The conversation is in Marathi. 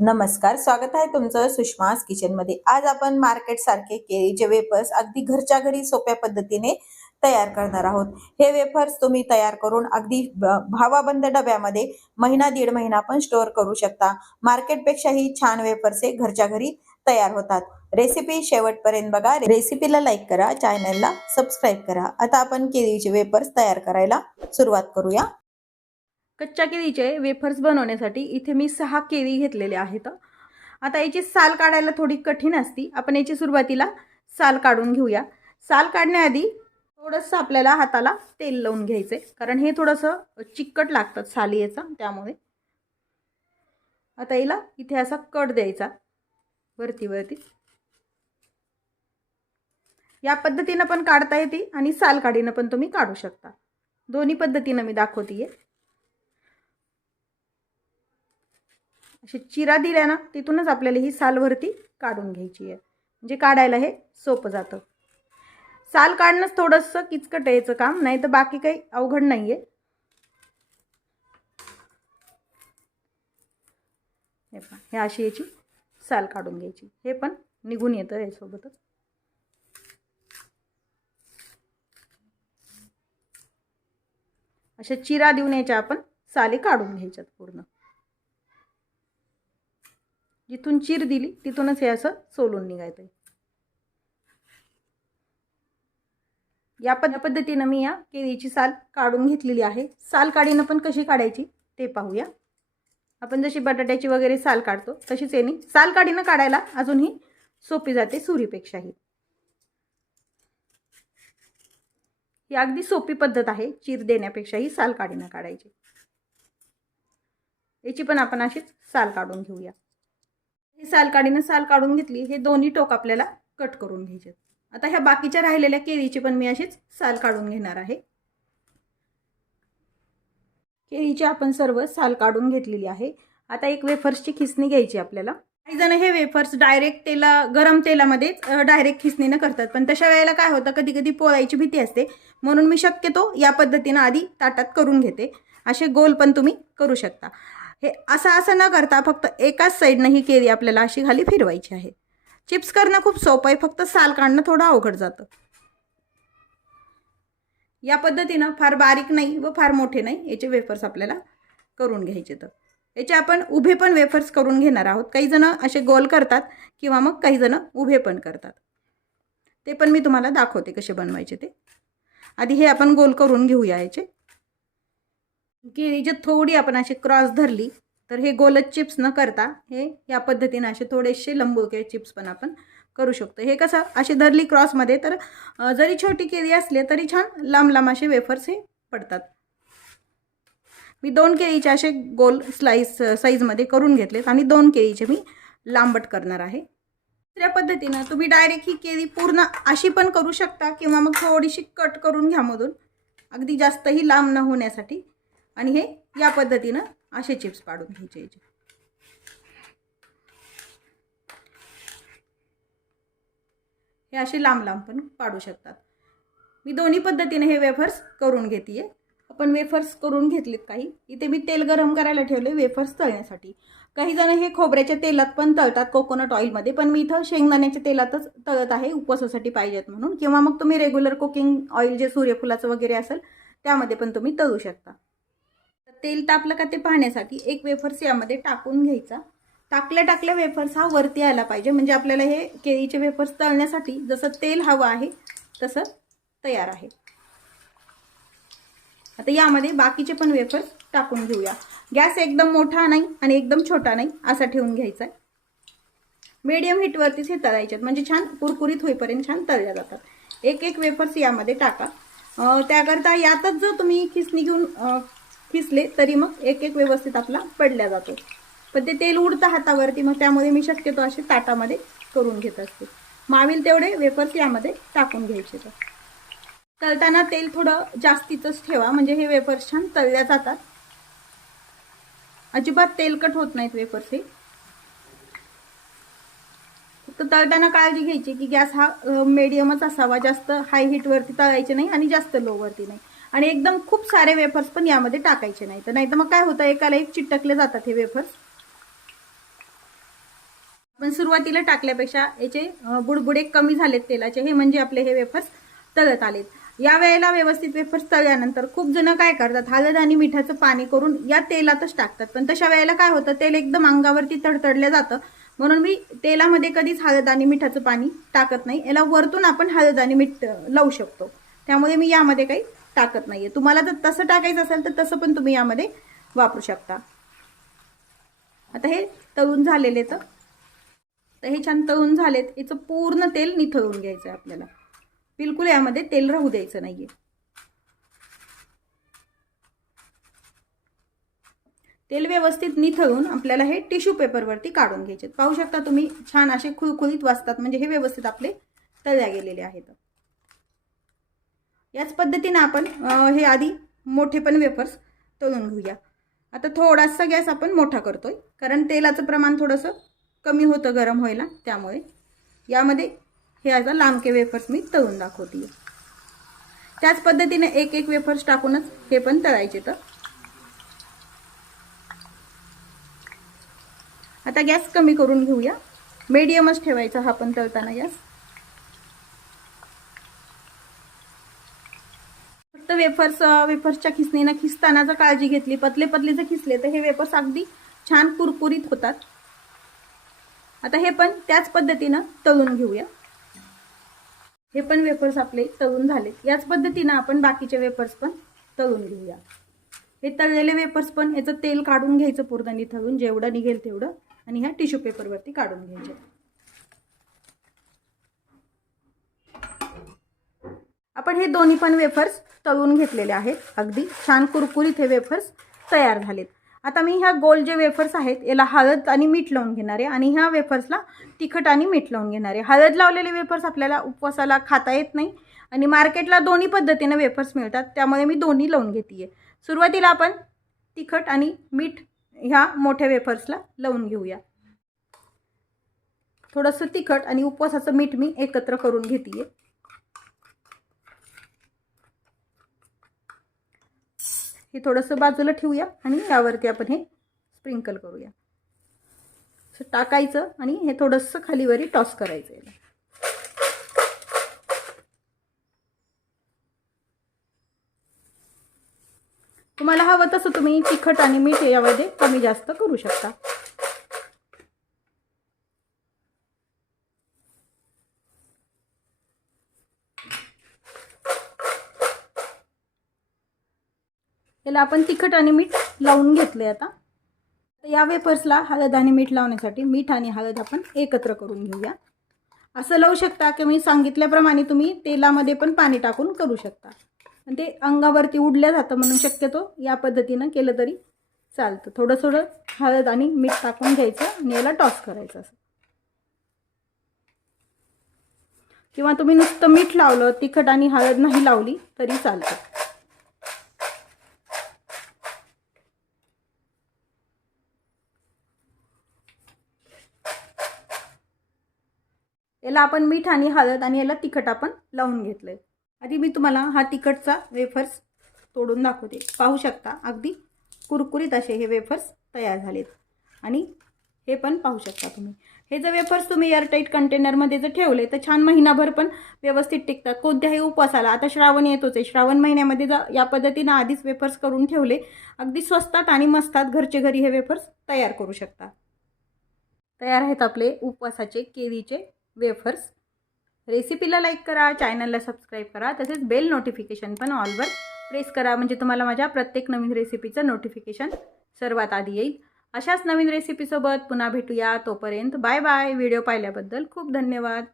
नमस्कार स्वागत आहे तुमचं सुषमास किचनमध्ये. आज आपण मार्केट सारखे केळीचे वेफर्स अगदी घरच्या घरी सोप्या पद्धतीने तयार करणार आहोत. हे वेफर्स तुम्ही तयार करून अगदी भावाबंद डब्यामध्ये महिना दीड महिना पण स्टोअर करू शकता. मार्केटपेक्षाही छान वेफर्स हे घरच्या घरी तयार होतात. रेसिपी शेवटपर्यंत बघा. रेसिपीला लाईक करा चॅनलला सबस्क्राईब करा. आता आपण केळीचे वेफर्स तयार करायला सुरुवात करूया. कच्च्या केळीचे वेफर्स बनवण्यासाठी इथे मी सहा केळी घेतलेले आहेत. आता याची साल काढायला थोडी कठीण असती. आपण याची सुरुवातीला साल काढून घेऊया. साल काढण्याआधी थोडंसं आपल्याला हाताला तेल लावून घ्यायचं कारण हे थोडंसं चिकट लागतं साली याचा त्यामुळे. आता याला इथे असा कट द्यायचा. वरती वरती. या पद्धतीनं पण काढता येते आणि साल काढीनं पण तुम्ही काढू शकता. दोन्ही पद्धतीनं मी दाखवते आहे अशी चिरा दिल्या ना तिथूनच आपल्याला ही सालवरती काढून घ्यायची आहे. म्हणजे काढायला हे सोपं जातं. साल काढणंच थोडंसं किचकट यायचं काम नाही तर बाकी काही अवघड नाही आहे हे पहा हे अशी याची साल काढून घ्यायची. हे पण निघून येतं यासोबतच. अशा चिरा देऊन याच्या आपण साली काढून घ्यायच्यात पूर्ण. जिथून चीर दिली तिथूनच हे असं सोलून निघायचं आहे. या पद पद्धतीनं मी या केळीची साल काढून घेतलेली आहे. साल काढीनं पण कशी काढायची ते पाहूया. आपण जशी बटाट्याची वगैरे साल काढतो तशीच येणे साल काढीनं काढायला अजूनही सोपी जाते सुरीपेक्षाही ही. अगदी सोपी पद्धत आहे चीर देण्यापेक्षाही साल काढीनं काढायची. याची पण आपण अशीच साल काढून घेऊया. ही साल काढीनं साल काढून घेतली हे दोन्ही टोक आपल्याला कट करून घ्यायचे आता ह्या बाकीच्या राहिलेल्या केळीची पण मी अशीच साल काढून घेणार आहे. केळीची आपण सर्व साल काढून घेतलेली आहे. आता एक वेफर्सची खिसणी घ्यायची आपल्याला. काही जण हे वेफर्स डायरेक्ट तेला गरम तेलामध्येच डायरेक्ट खिसणीनं करतात. पण तशा वेळेला काय होतं कधी कधी पोळायची भीती असते. म्हणून मी शक्यतो या पद्धतीनं आधी ताटात करून घेते. असे गोल पण तुम्ही करू शकता. हे असं असं न करता फक्त एकाच साईडनं ही केरी आपल्याला अशी खाली फिरवायची आहे. चिप्स करणं खूप सोपं आहे फक्त साल काढणं थोडं अवघड जातं. या पद्धतीनं फार बारीक नाही व फार मोठे नाही याचे वेफर्स आपल्याला करून घ्यायचे तर. याचे आपण उभे पण वेफर्स करून घेणार आहोत. काही जण असे गोल करतात किंवा मग काही जण उभे पण करतात. ते पण मी तुम्हाला दाखवते कसे बनवायचे ते. आधी हे आपण गोल करून घेऊया याचे. केळी जे थोडी आपण अशी क्रॉस धरली तर हे गोलच चिप्स न करता हे या पद्धतीनं असे थोडेसे लंबुळके चिप्स पण आपण करू शकतो. हे कसं अशी धरली क्रॉसमध्ये तर जरी छोटी केळी असली तरी छान लांब लांब असे वेफर्स हे पडतात. मी दोन केळीचे असे गोल स्लाईस साईजमध्ये करून घेतलेत आणि दोन केळीचे मी लांबट करणार आहे. दुसऱ्या पद्धतीनं तुम्ही डायरेक्ट ही केळी पूर्ण अशी पण करू शकता किंवा मग थोडीशी कट करून घ्या मधून. अगदी जास्तही लांब न होण्यासाठी आणि हे या पद्धतीनं असे चिप्स पाडून घ्यायचे याचे. हे असे लांब लांब पण पाडू शकतात. मी दोन्ही पद्धतीने हे वेफर्स करून घेते आपण वेफर्स करून घेतलेत काही. इथे मी तेल गरम करायला ठेवले वेफर्स तळण्यासाठी. काही जण हे खोबऱ्याच्या तेलात पण तळतात कोकोनट ऑइलमध्ये पण मी इथं शेंगदाण्याच्या तेलातच तळत आहे उपवासासाठी पाहिजेत म्हणून. किंवा मग तुम्ही रेग्युलर कुकिंग ऑइल जे सूर्यफुलाचं वगैरे असेल त्यामध्ये पण तुम्ही तळू शकता. तेल तापलं का ते पाहण्यासाठी एक वेफर्स यामध्ये टाकून घ्यायचा. टाकल्या टाकल्या वेफर्स हा वरती यायला पाहिजे. म्हणजे आपल्याला हे केळीचे वेफर्स तळण्यासाठी जसं तेल हवं आहे तसं तयार आहे. आता यामध्ये बाकीचे पण वेफर्स टाकून घेऊया. गॅस एकदम मोठा नाही आणि एकदम छोटा नाही असा ठेवून घ्यायचा आहे. मीडियम हीटवरतीच हे तळायचे म्हणजे छान कुरकुरीत होईपर्यंत छान तळल्या जातात. एक एक वेफर्स यामध्ये टाका. त्याकरता यातच जर तुम्ही खिसणी घेऊन किसले तरी मग एक एक व्यवस्थित आपला पडल्या जातो. पण ते तेल उडतं हातावरती मग त्यामध्ये मी शक्यतो असे ताटामध्ये करून घेत असते. मावील तेवढे वेफर्स यामध्ये टाकून घ्यायचे तर. तळताना तेल थोडं जास्तीचंच ठेवा म्हणजे हे वेफर्स छान तळल्या जातात. अजिबात तेलकट होत नाहीत वेफर्स हे. फक्त तळताना काळजी घ्यायची की गॅस हा मीडियमच असावा. जास्त हाय हीटवरती तळायचे नाही आणि जास्त लोवरती नाही. आणि एकदम खूप सारे वेफर्स पण यामध्ये टाकायचे नाही तर नाही तर मग काय होतं एकाला एक चिटकले जातात हे वेफर्स पण सुरुवातीला टाकल्यापेक्षा याचे बुडबुडे कमी झालेत तेलाचे. हे म्हणजे आपले हे वेफर्स तळत आलेत. या वेळेला व्यवस्थित वेफर्स तळल्यानंतर खूप जण काय करतात हळद आणि मिठाचं पाणी करून या तेलातच टाकतात. पण तशा वेळेला काय होतं तेल एकदम अंगावरती तडतडलं जातं. म्हणून मी तेलामध्ये कधीच हळद आणि मिठाचं पाणी टाकत नाही. याला वरतून आपण हळद आणि मीठ लावू शकतो. त्यामुळे मी यामध्ये काही टाकत नाहीये. तुम्हाला जर तसं टाकायचं असेल तर तसं पण तुम्ही यामध्ये वापरू शकता. आता हे तळून झालेले तर. तर हे छान तळून झालेत. याचं पूर्ण तेल निथळून घ्यायचं आहे आपल्याला. बिलकुल यामध्ये तेल राहू द्यायचं नाहीये. तेल व्यवस्थित निथळून आपल्याला हे टिश्यू पेपरवरती काढून घ्यायचे पाहू शकता तुम्ही छान असे खुळखुळीत वाजतात. म्हणजे हे व्यवस्थित आपले तळल्या गेलेले आहेत. याच पद्धतीनं आपण हे आधी मोठे पण वेफर्स तळून घेऊया. आता थोडासा गॅस आपण मोठा करतोय कारण तेलाचं प्रमाण थोडंसं कमी होतं गरम व्हायला त्यामुळे यामध्ये हे आता लांबके वेफर्स मी तळून दाखवते त्याच पद्धतीने एक एक वेफर्स टाकूनच हे पण तळायचे तर. आता गॅस कमी करून घेऊया. मीडियमच ठेवायचा हा पण तळताना गॅस. वेफर्स वेफर्सच्या खिसणीनं खिसताना जर काळजी घेतली. पतले पतले जर खिसले तर हे वेफर्स अगदी छान कुरकुरीत होतात. आता हे पण त्याच पद्धतीनं तळून घेऊया. हे पण वेफर्स आपले तळून झालेत. याच पद्धतीनं आपण बाकीचे वेफर्स पण तळून घेऊया. हे तळलेले वेफर्स पण याचं तेल काढून घ्यायचं पूर्णनी थळून जेवढं निघेल तेवढं आणि ह्या टिश्यू पेपरवरती काढून घ्यायचे. आपण हे दोन्ही पण वेफर्स तळून घेतलेले आहेत. अगदी छान कुरकुरीत हे वेफर्स तयार झालेत. आता मी ह्या गोल जे वेफर्स आहेत याला हळद आणि मीठ लावून घेणार आहे आणि ह्या वेफर्सला तिखट आणि मीठ लावून घेणार आहे. हळद लावलेले वेफर्स आपल्याला उपवासाला खाता येत नाही आणि मार्केटला दोन्ही पद्धतीने वेफर्स मिळतात त्यामुळे मी दोन्ही लावून घेते सुरुवातीला आपण तिखट आणि मीठ ह्या मोठ्या वेफर्सला लावून घेऊया. थोडंसं तिखट आणि उपवासाचं मीठ मी एकत्र करून घेते हे थोडंसं बाजूला ठेवूया आणि यावरती आपण हे स्प्रिंकल करूया. असं टाकायचं आणि हे थोडंसं खालीवरी टॉस करायचं याला. तुम्हाला हवं तसं तुम्ही तिखट आणि मीठ यामध्ये कमी जास्त करू शकता. याला आपण तिखट आणि मीठ लावून घेतले आता. या वेफर्सला हळद आणि मीठ लावण्यासाठी मीठ आणि हळद आपण एकत्र करून घेऊया. असं लावू शकता की मी सांगितल्याप्रमाणे तुम्ही तेलामध्ये पण पाणी टाकून करू शकता. पण ते अंगावरती उडल्या जातं म्हणून शक्यतो या पद्धतीनं केलं तरी चालतं. थोडं थोडं हळद आणि मीठ टाकून घ्यायचं आणि याला टॉस करायचं असं. किंवा तुम्ही नुसतं मीठ लावलं तिखट आणि हळद नाही लावली तरी चालतं. याला आपण मीठ आणि हळद आणि याला तिखट आपण लावून घेतलं आहे आधी मी तुम्हाला हा तिखटचा वेफर्स तोडून दाखवते. पाहू शकता अगदी कुरकुरीत असे हे वेफर्स तयार झालेत. आणि हे पण पाहू शकता तुम्ही. हे जर वेफर्स तुम्ही एअरटाईट कंटेनरमध्ये जर ठेवले तर छान महिनाभर पण व्यवस्थित टिकतात. कोणत्याही उपवासाला आता श्रावण येतोच आहे. श्रावण महिन्यामध्ये जर या पद्धतीनं आधीच वेफर्स करून ठेवले अगदी स्वस्तात आणि मस्तात घरचे घरी हे वेफर्स तयार करू शकता. तयार आहेत आपले उपवासाचे केळीचे वेफर्स. रेसिपीला लाईक करा चॅनलला सबस्क्राईब करा तसेच बेल नोटिफिकेशन पण ऑलवर प्रेस करा. म्हणजे तुम्हाला माझ्या प्रत्येक नवीन रेसिपीचं नोटिफिकेशन सर्वात आधी येईल. अशाच नवीन रेसिपीसोबत पुन्हा भेटूया. तोपर्यंत बाय बाय व्हिडिओ पाहिल्याबद्दल खूप धन्यवाद.